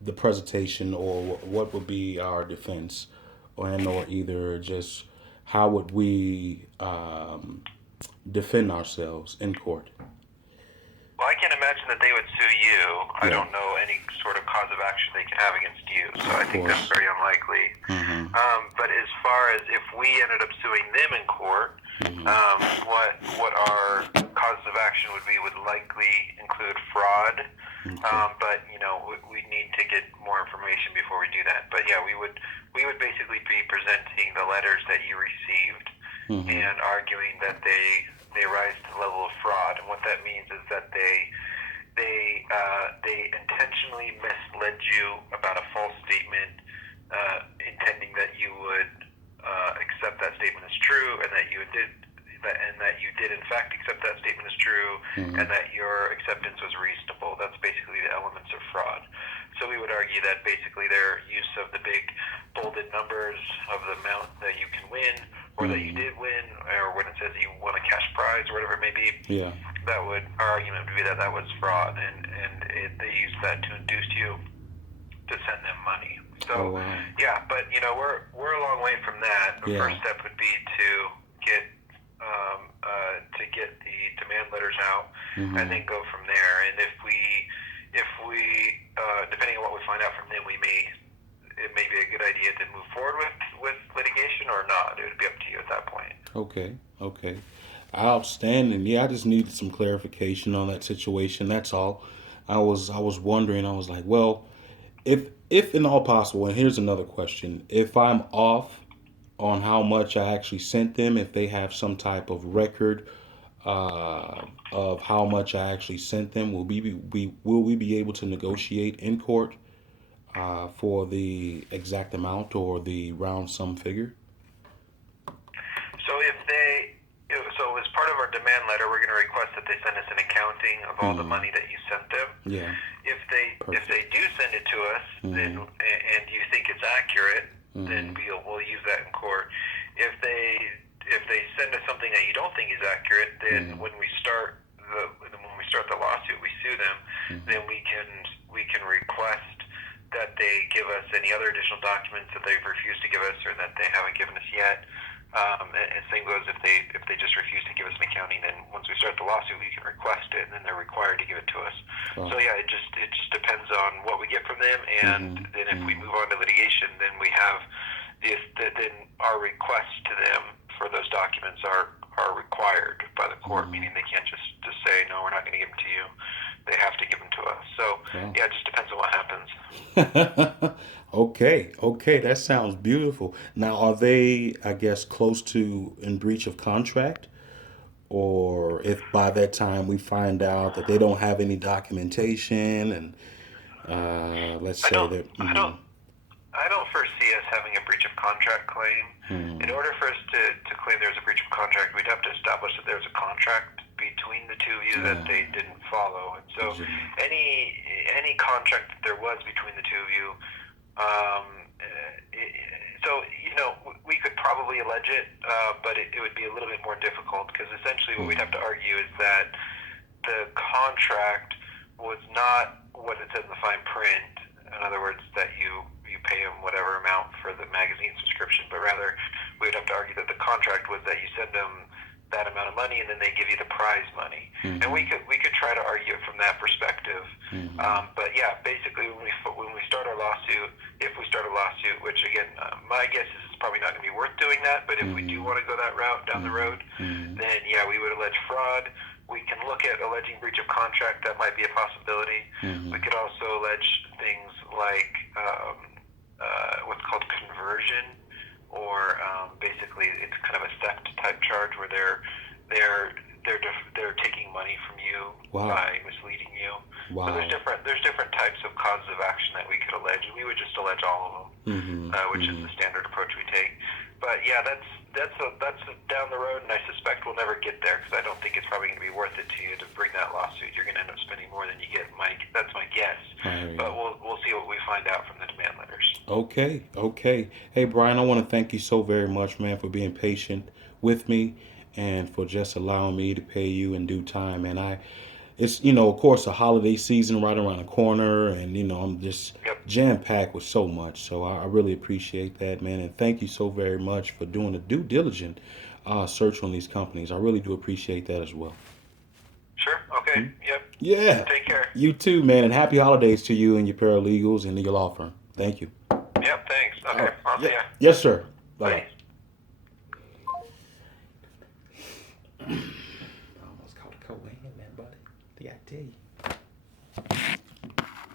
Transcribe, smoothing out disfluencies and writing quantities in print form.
the presentation, or what would be our defense, or either just how would we defend ourselves in court? Well, I can't imagine that they would sue you. I Yeah, don't know any sort of cause of action they can have against you, so of I think that's course. very unlikely. Mm-hmm. But as far as if we ended up suing them in court, Mm-hmm. what our causes of action would likely include fraud. Okay. But we need to get more information before we do that. But yeah, we would basically be presenting the letters that you received Mm-hmm. and arguing that they rise to the level of fraud. And what that means is that they intentionally misled you about a false statement, intending that you would accept that statement as true, and that you did in fact accept that statement as true, Mm-hmm. and that your acceptance was reasonable. That's basically the elements of fraud. So we would argue that basically their use of the big bolded numbers of the amount that you can win, or that you Mm-hmm. did win, or when it says you won a cash prize or whatever it may be, Yeah. our argument would be that that was fraud, and they used that to induce you to send them money. Oh So wow. yeah, but we're a long way from that. The Yeah. first step would be to get the demand letters out, and Mm-hmm. then go from there. And if we depending on what we find out from them, it may be a good idea to move forward with litigation or not. It would be up to you at that point. Okay. Okay. Outstanding. Yeah, I just needed some clarification on that situation. That's all. I was wondering. I was like, well, if in all possible, and here's another question: if I'm off on how much I actually sent them, if they have some type of record of how much I actually sent them, will we be able to negotiate in court for the exact amount or the round sum figure? So as part of our demand letter, we're going to request that they send us an accounting of all the Hmm. money that you sent them. Yeah. If they Perfect. do send it to us, then Hmm. and you think it's accurate, then Hmm. we'll use that in court. If they send us something that you don't think is accurate, then Hmm. when we start the lawsuit, we sue them. Hmm. Then we can request that they give us any other additional documents that they've refused to give us or that they haven't given us yet. And same goes if they just refuse to give us an accounting. Then once we start the lawsuit, we can request it, and then they're required to give it to us. So Oh. yeah, it just depends on what we get from them, and Hmm. then if we Hmm. move on to litigation, then we have then our requests to them for those documents are required by the court, Hmm. meaning they can't just say no, we're not going to give them to you. They have to give them to us. So Wow. yeah, it just depends on what happens. Okay, okay, that sounds beautiful. Now, are they, I guess, close to in breach of contract? Or if by that time we find out that they don't have any documentation and let's I say don't that, I don't I don't foresee us having a breach of contract claim. In mm, order for us to claim there's a breach of contract, we'd have to establish that there's a contract between the two of you that yeah, they didn't follow. And so legitimate. any contract that there was between the two of you, um, so we could probably allege it, but it would be a little bit more difficult because essentially what we'd have Mm, to argue is that the contract was not what it says in the fine print. In other words, that you pay them whatever amount for the magazine subscription, but rather we would have to argue that the contract was that you send them that amount of money and then they give you the prize money. And we mm-hmm, could try to argue it from that perspective. mm-hmm, But yeah, basically when we start our lawsuit, if we start a lawsuit, which again, my guess is it's probably not going to be worth doing that. But if we do mm-hmm, want to go that route down the road, mm-hmm, then yeah, we would allege fraud. We can look at alleging breach of contract. That might be a possibility. We mm-hmm, could also allege things like what's called conversion, or basically it's kind of a theft type charge where they're they're taking money from you wow, by misleading you. So wow, there's different types of causes of action that we could allege, and we would just allege all of them, mm-hmm, which is mm-hmm, the standard approach we take. But yeah, that's down the road, and I suspect we'll never get there because I don't think it's probably going to be worth it to you to bring that lawsuit. You're going to end up spending more than you get. That's my guess. I hear you. But we'll see what we find out from the demand letters. Okay, okay. Hey, Brian, I want to thank you so very much, man, for being patient with me and for just allowing me to pay you in due time. And it's, of course, the holiday season right around the corner, and I'm just Yep. jam packed with so much. So I really appreciate that, man, and thank you so very much for doing the due diligent search on these companies. I really do appreciate that as well. Sure. Okay. Mm. Yep. Yeah, Take care. you too, man, and happy holidays to you and your paralegals and your law firm. Thank you. Yep. Thanks. All Okay. right. I'll see Yep. ya. Yes, sir. Bye Bye. bye. I almost caught a cold hand, man, buddy. I tell you.